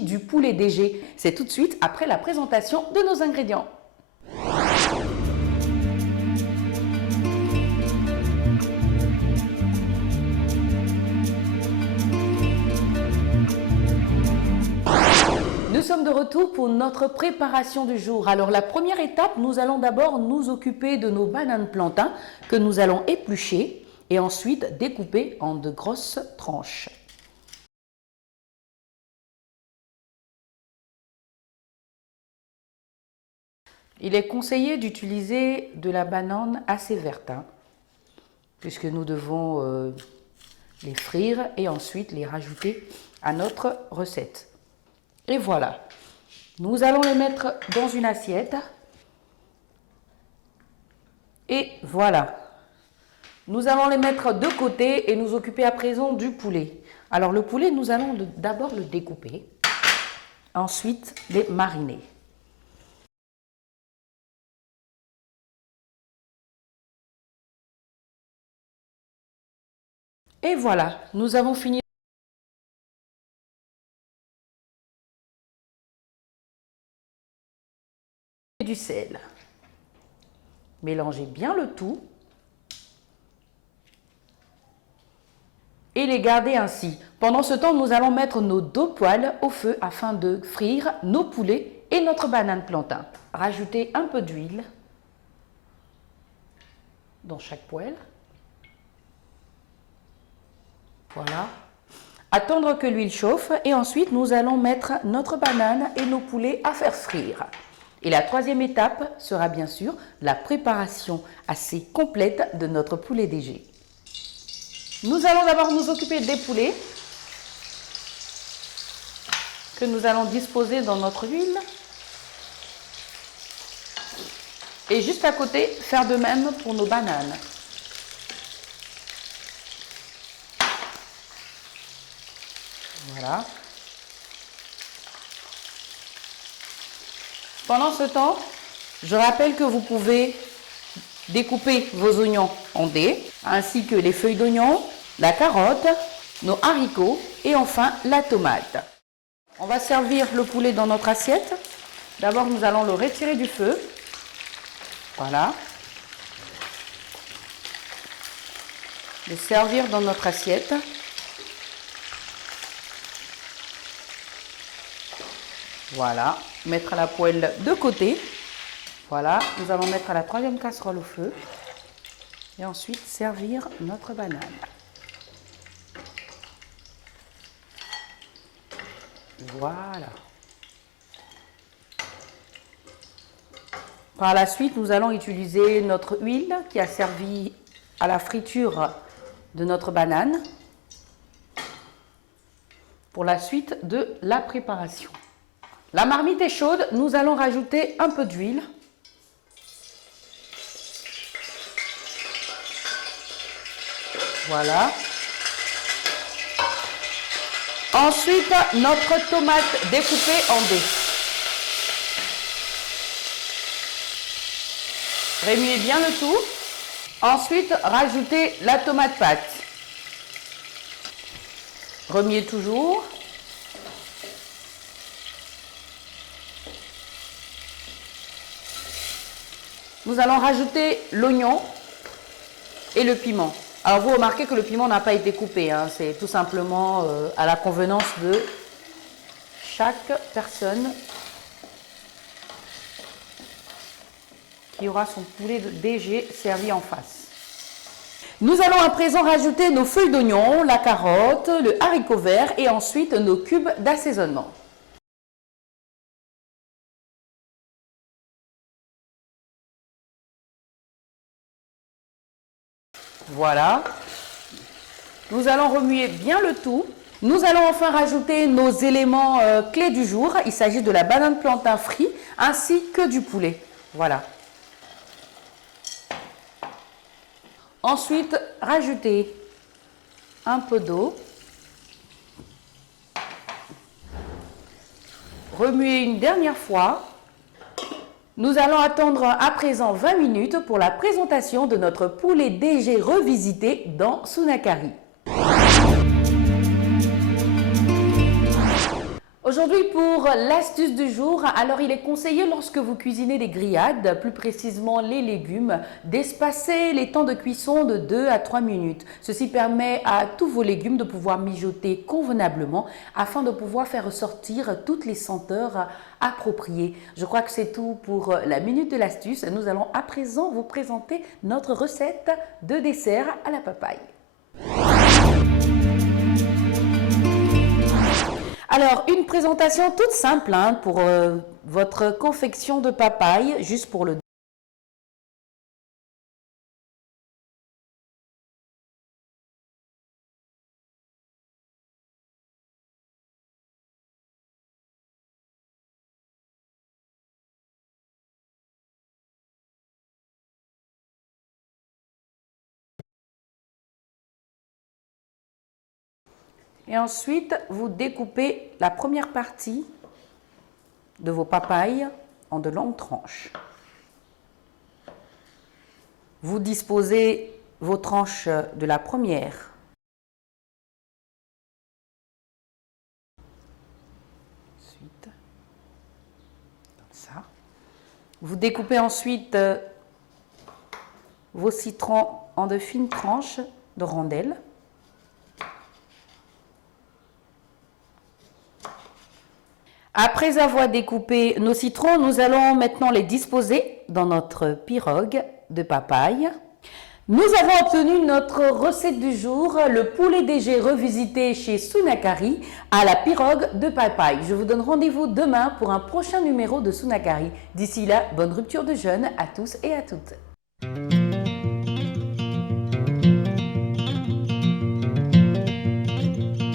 sushi du poulet DG. C'est tout de suite après la présentation de nos ingrédients. Nous sommes de retour pour notre préparation du jour. Alors la première étape, nous allons d'abord nous occuper de nos bananes plantains que nous allons éplucher et ensuite découper en de grosses tranches. Il est conseillé d'utiliser de la banane assez verte, puisque nous devons les frire et ensuite les rajouter à notre recette. Et voilà, nous allons les mettre dans une assiette. Et voilà, nous allons les mettre de côté et nous occuper à présent du poulet. Alors le poulet, nous allons d'abord le découper, ensuite les mariner. Et voilà, nous avons fini. Du sel. Mélangez bien le tout et les garder ainsi. Pendant ce temps, nous allons mettre nos 2 poêles au feu afin de frire nos poulets et notre banane plantain. Rajoutez un peu d'huile dans chaque poêle. Voilà. Attendre que l'huile chauffe et ensuite nous allons mettre notre banane et nos poulets à faire frire. Et la troisième étape sera bien sûr la préparation assez complète de notre poulet DG. Nous allons d'abord nous occuper des poulets que nous allons disposer dans notre huile. Et juste à côté, faire de même pour nos bananes. Voilà. Pendant ce temps, je rappelle que vous pouvez découper vos oignons en dés, ainsi que les feuilles d'oignon, la carotte, nos haricots et enfin la tomate. On va servir le poulet dans notre assiette. D'abord, nous allons le retirer du feu. Voilà. Le servir dans notre assiette. Voilà, mettre la poêle de côté. Voilà, nous allons mettre la troisième casserole au feu et ensuite servir notre banane. Voilà. Par la suite, nous allons utiliser notre huile qui a servi à la friture de notre banane pour la suite de la préparation. La marmite est chaude, nous allons rajouter un peu d'huile. Voilà. Ensuite, notre tomate découpée en dés. Remuez bien le tout. Ensuite, rajoutez la tomate pâte. Remuez toujours. Nous allons rajouter l'oignon et le piment. Alors vous remarquez que le piment n'a pas été coupé, c'est tout simplement à la convenance de chaque personne qui aura son poulet DG servi en face. Nous allons à présent rajouter nos feuilles d'oignon, la carotte, le haricot vert et ensuite nos cubes d'assaisonnement. Voilà. Nous allons remuer bien le tout. Nous allons enfin rajouter nos éléments clés du jour. Il s'agit de la banane plantain frit ainsi que du poulet. Voilà. Ensuite, rajoutez un peu d'eau. Remuez une dernière fois. Nous allons attendre à présent 20 minutes pour la présentation de notre poulet DG revisité dans Sunakari. Aujourd'hui pour l'astuce du jour, alors il est conseillé lorsque vous cuisinez des grillades, plus précisément les légumes, d'espacer les temps de cuisson de 2 à 3 minutes. Ceci permet à tous vos légumes de pouvoir mijoter convenablement afin de pouvoir faire ressortir toutes les senteurs appropriées. Je crois que c'est tout pour la minute de l'astuce. Nous allons à présent vous présenter notre recette de dessert à la papaye. Alors, une présentation toute simple pour votre confection de papaye, juste pour le... Et ensuite, vous découpez la première partie de vos papayes en de longues tranches. Vous disposez vos tranches de la première. Ensuite, comme ça. Vous découpez ensuite vos citrons en de fines tranches de rondelles. Après avoir découpé nos citrons, nous allons maintenant les disposer dans notre pirogue de papaye. Nous avons obtenu notre recette du jour, le poulet DG revisité chez Sunakari à la pirogue de papaye. Je vous donne rendez-vous demain pour un prochain numéro de Sunakari. D'ici là, bonne rupture de jeûne à tous et à toutes.